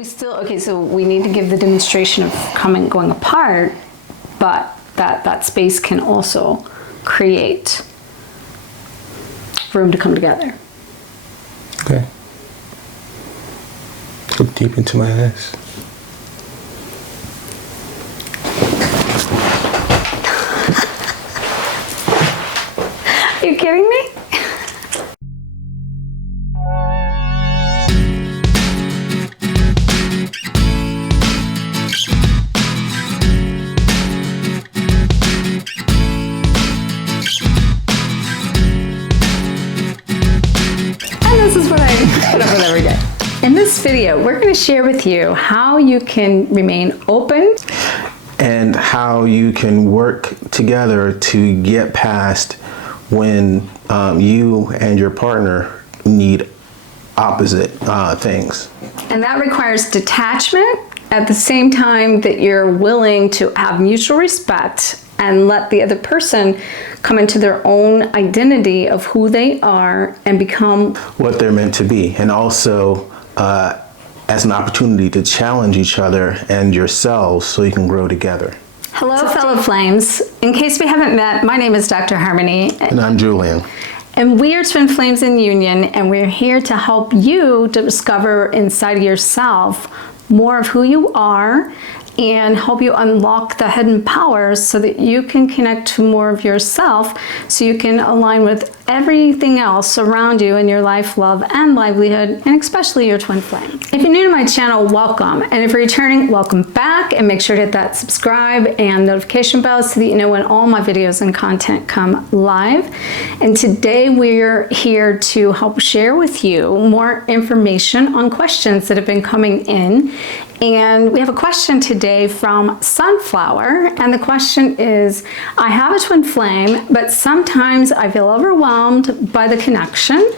Okay, so we need to give the demonstration of going apart, but that space can also create room to come together. Okay. Look deep into my eyes. Are you kidding me? This is what I put up with every day. In this video, we're going to share with you how you can remain open and how you can work together to get past when you and your partner need opposite things. And that requires detachment at the same time that you're willing to have mutual respect and let the other person come into their own identity of who they are and become what they're meant to be. And also as an opportunity to challenge each other and yourselves so you can grow together. Hello, fellow flames. In case we haven't met, my name is Dr. Harmony. And I'm Julian. And we are twin flames in union, and we're here to help you to discover inside of yourself more of who you are and help you unlock the hidden powers so that you can connect to more of yourself, so you can align with everything else around you in your life, love, and livelihood, and especially your twin flame. If you're new to my channel, welcome. And if you're returning, welcome back, and make sure to hit that subscribe and notification bell so that you know when all my videos and content come live. And today we're here to help share with you more information on questions that have been coming in. And we have a question today from Sunflower, and the question is, I have a twin flame, but sometimes I feel overwhelmed by the connection,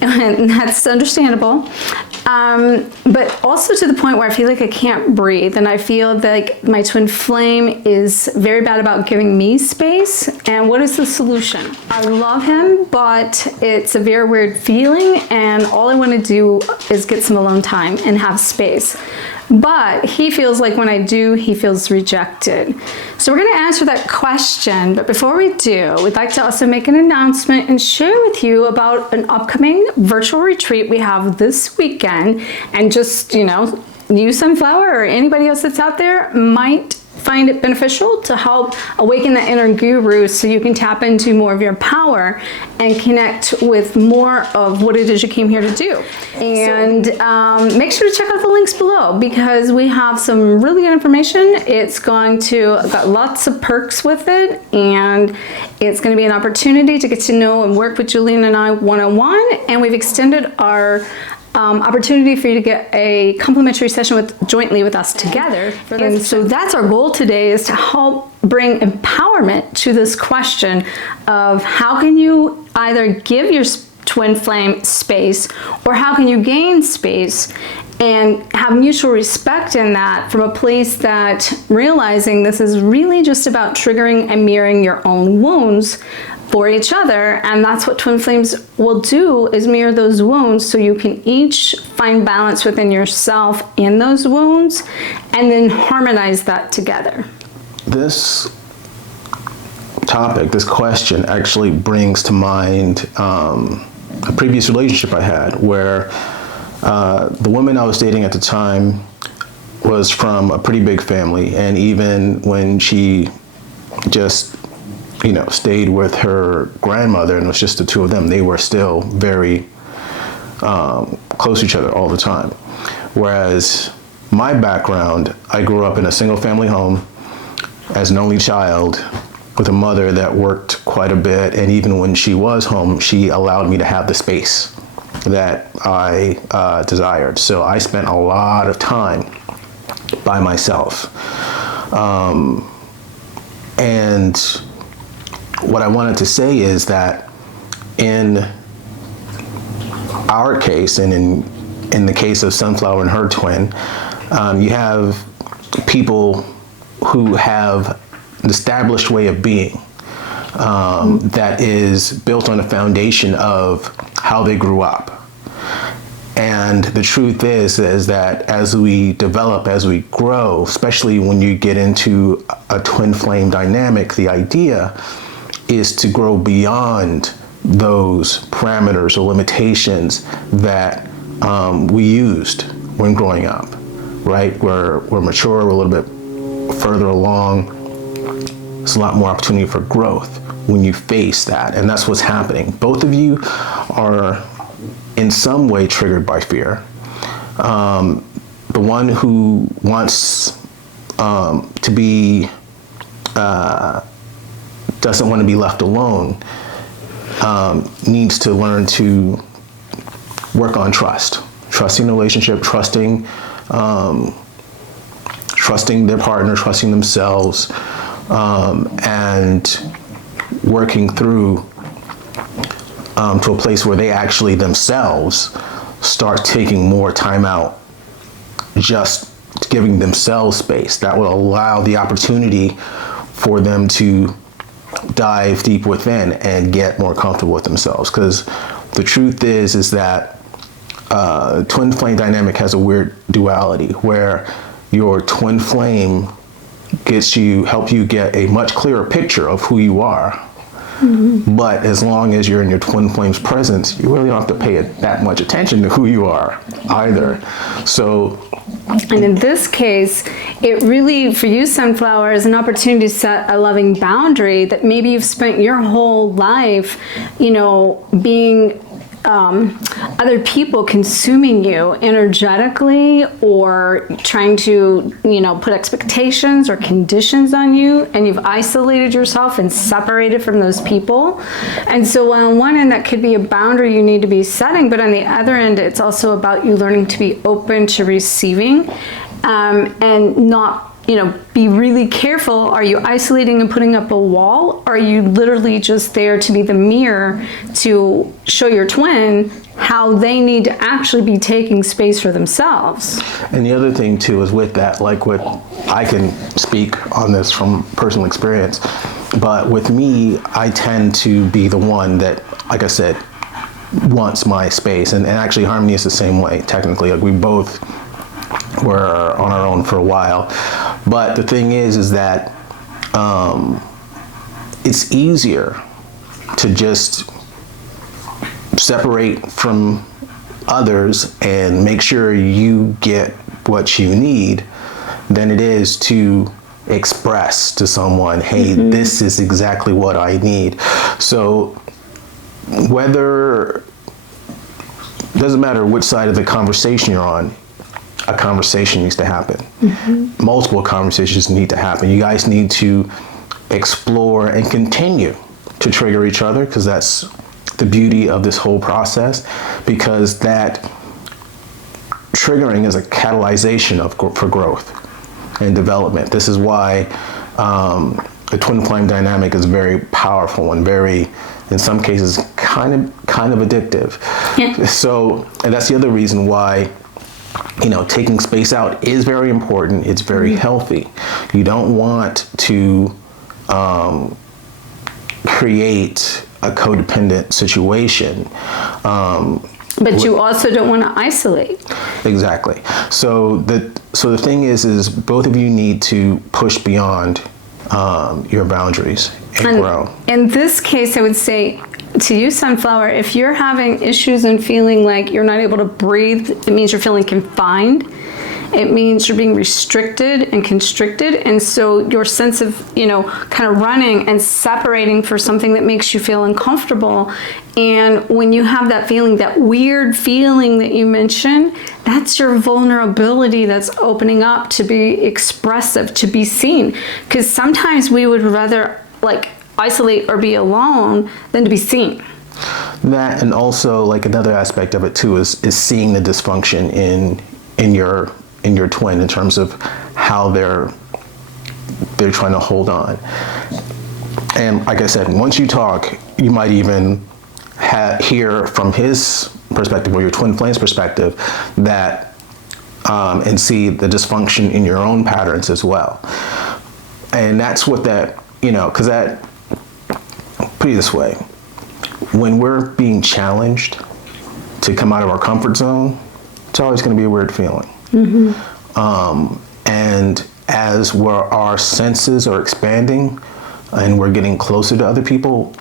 and that's understandable, but also to the point where I feel like I can't breathe, and I feel like my twin flame is very bad about giving me space. And what is the solution? I love him, but it's a very weird feeling, and all I want to do is get some alone time and have space. But he feels like when I do, he feels rejected. So we're going to answer that question. But before we do, we'd like to also make an announcement and share with you about an upcoming virtual retreat we have this weekend. And just, you, Sunflower, or anybody else that's out there might find it beneficial to help awaken the inner guru so you can tap into more of your power and connect with more of what it is you came here to do. And make sure to check out the links below because we have some really good information. It's got lots of perks with it, and it's going to be an opportunity to get to know and work with Julian and I one-on-one, and we've extended our opportunity for you to get a complimentary session jointly with us together. And so that's our goal today, is to help bring empowerment to this question of how can you either give your twin flame space, or how can you gain space and have mutual respect in that, from a place that realizing this is really just about triggering and mirroring your own wounds for each other. And that's what twin flames will do, is mirror those wounds so you can each find balance within yourself in those wounds and then harmonize that together. This topic, this question, actually brings to mind a previous relationship I had where the woman I was dating at the time was from a pretty big family, and even when she just stayed with her grandmother and it was just the two of them, they were still very close to each other all the time. Whereas my background, I grew up in a single family home as an only child with a mother that worked quite a bit, and even when she was home, she allowed me to have the space that I desired. So I spent a lot of time by myself. And what I wanted to say is that in our case, and in the case of Sunflower and her twin, you have people who have an established way of being that is built on a foundation of how they grew up. And the truth is that as we develop, as we grow, especially when you get into a twin flame dynamic, the idea is to grow beyond those parameters or limitations that we used when growing up, right? We're mature, we're a little bit further along. There's a lot more opportunity for growth when you face that, and that's what's happening. Both of you are in some way triggered by fear. The one who wants to be, doesn't want to be left alone, needs to learn to work on trusting the relationship, trusting their partner, trusting themselves, and working through to a place where they actually themselves start taking more time out, just giving themselves space. That will allow the opportunity for them to dive deep within and get more comfortable with themselves. Because the truth is that twin flame dynamic has a weird duality where your twin flame help you get a much clearer picture of who you are. Mm-hmm. But as long as you're in your twin flame's presence, you really don't have to pay that much attention to who you are either. So, and in this case, it really, for you, Sunflower, is an opportunity to set a loving boundary that maybe you've spent your whole life, being other people consuming you energetically, or trying to, put expectations or conditions on you, and you've isolated yourself and separated from those people. And so on one end, that could be a boundary you need to be setting, but on the other end, it's also about you learning to be open to receiving, and not, be really careful. Are you isolating and putting up a wall? Or are you literally just there to be the mirror to show your twin how they need to actually be taking space for themselves? And the other thing too is with that, like I can speak on this from personal experience, but with me, I tend to be the one that, like I said, wants my space. And actually Harmony is the same way, technically. Like we both were on our own for a while. But the thing is that it's easier to just separate from others and make sure you get what you need than it is to express to someone, hey, mm-hmm. This is exactly what I need. So doesn't matter which side of the conversation you're on, a conversation needs to happen. Mm-hmm. Multiple conversations need to happen. You guys need to explore and continue to trigger each other, because that's the beauty of this whole process, because that triggering is a catalyzation for growth and development. This is why the twin flame dynamic is very powerful and very, in some cases, kind of addictive. Yeah. So, and that's the other reason why taking space out is very important. It's very healthy. You don't want to create a codependent situation. But you also don't want to isolate. Exactly. So the thing is both of you need to push beyond your boundaries and grow. In this case, I would say, to you, Sunflower, if you're having issues and feeling like you're not able to breathe, it means you're feeling confined. It means you're being restricted and constricted. And so your sense of, kind of running and separating for something that makes you feel uncomfortable. And when you have that feeling, that weird feeling that you mentioned, that's your vulnerability that's opening up to be expressive, to be seen. Because sometimes we would rather isolate or be alone than to be seen. That, and also another aspect of it too is seeing the dysfunction in your twin in terms of how they're trying to hold on. And like I said, once you talk, you might even hear from his perspective or your twin flame's perspective that and see the dysfunction in your own patterns as well. And that's what that, because that, put it this way, when we're being challenged to come out of our comfort zone, It's always going to be a weird feeling. And as our senses are expanding and we're getting closer to other people,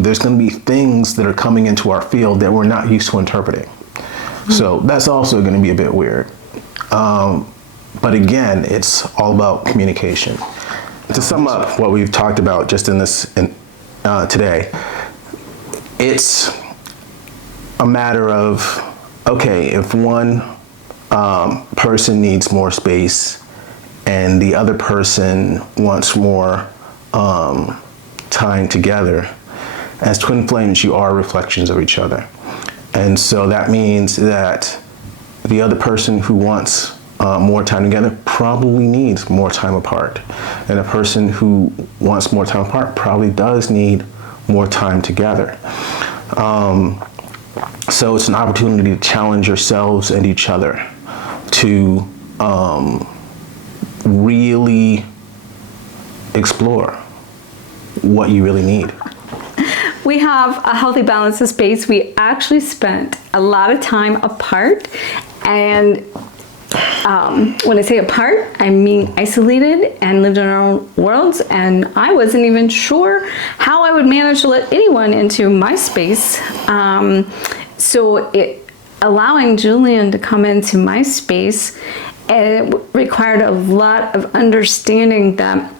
there's going to be things that are coming into our field that we're not used to interpreting. So that's also going to be a bit weird. But again, it's all about communication. To sum up what we've talked about just in this today, it's a matter of, okay, if one person needs more space and the other person wants more time together, as twin flames, you are reflections of each other. And so that means that the other person who wants more time together probably needs more time apart. And a person who wants more time apart probably does need more time together. So it's an opportunity to challenge yourselves and each other to really explore what you really need. We have a healthy balance of space. We actually spent a lot of time apart, and when I say apart, I mean isolated and lived in our own worlds, and I wasn't even sure how I would manage to let anyone into my space. So allowing Julian to come into my space, it required a lot of understanding that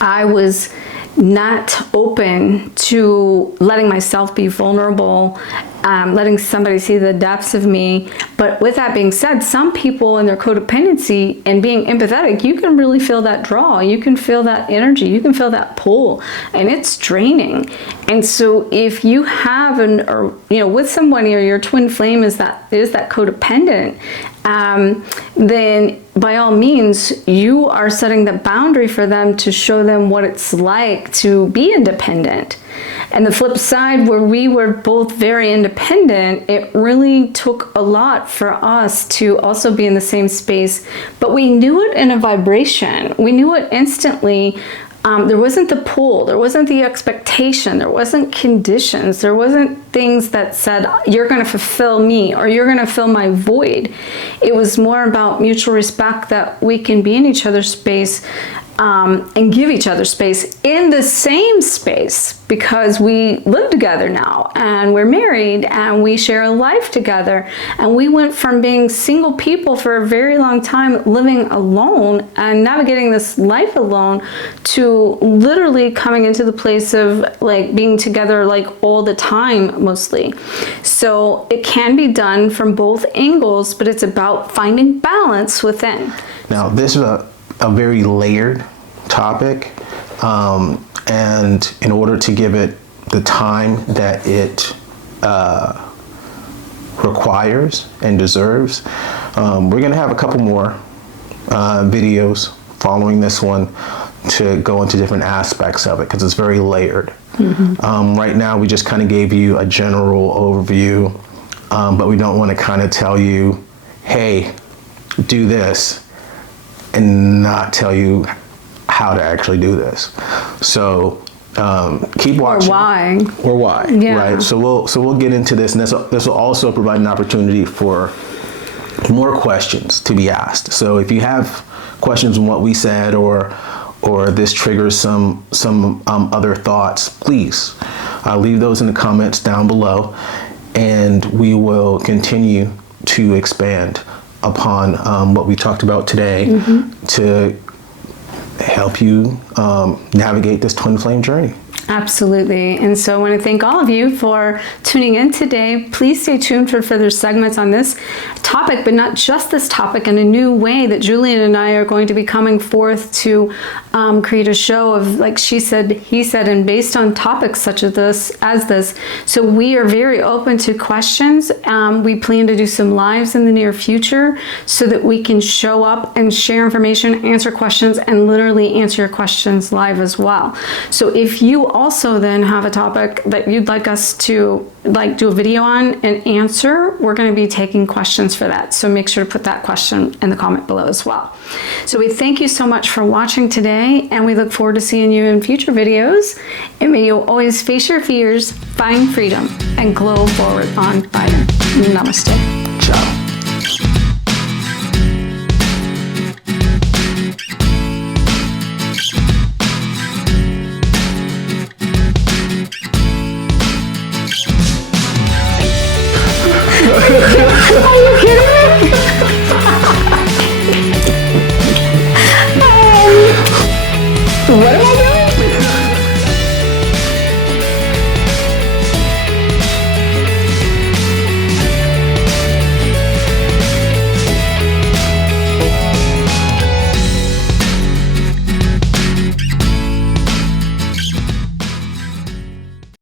I was not open to letting myself be vulnerable, letting somebody see the depths of me. But with that being said, some people in their codependency and being empathetic, you can really feel that draw, you can feel that energy, you can feel that pull, and it's draining. And so if you have with somebody, or your twin flame is that codependent, then by all means, you are setting the boundary for them to show them what it's like to be independent. And the flip side, where we were both very independent, it really took a lot for us to also be in the same space, but we knew it in a vibration. We knew it instantly. There wasn't the pull, there wasn't the expectation, there wasn't conditions, there wasn't things that said, you're gonna fulfill me or you're gonna fill my void. It was more about mutual respect, that we can be in each other's space and give each other space in the same space, because we live together now and we're married and we share a life together. And we went from being single people for a very long time, living alone and navigating this life alone, to literally coming into the place of like being together like all the time mostly. So it can be done from both angles, but it's about finding balance within. Now, this is a very layered topic, and in order to give it the time that it requires and deserves, we're going to have a couple more videos following this one to go into different aspects of it, because it's very layered. Right now we just kind of gave you a general overview, but we don't want to kind of tell you, hey, do this, and not tell you how to actually do this. So keep watching. Or why? Yeah. Right. So we'll get into this, and this will also provide an opportunity for more questions to be asked. So if you have questions on what we said, or this triggers some other thoughts, please leave those in the comments down below, and we will continue to expand upon what we talked about today to help you navigate this twin flame journey. Absolutely. And so I want to thank all of you for tuning in today. Please stay tuned for further segments on this topic, but not just this topic, in a new way that Julian and I are going to be coming forth to create a show of, like she said, he said, and based on topics such as this. So we are very open to questions. We plan to do some lives in the near future so that we can show up and share information, answer questions, and literally answer your questions live as well. So if you also then have a topic that you'd like us to do a video on and answer, we're going to be taking questions for that. So make sure to put that question in the comment below as well. So we thank you so much for watching today, and we look forward to seeing you in future videos. And may you always face your fears, find freedom, and glow forward on fire. Namaste. Ciao. Are you kidding me? What am I doing?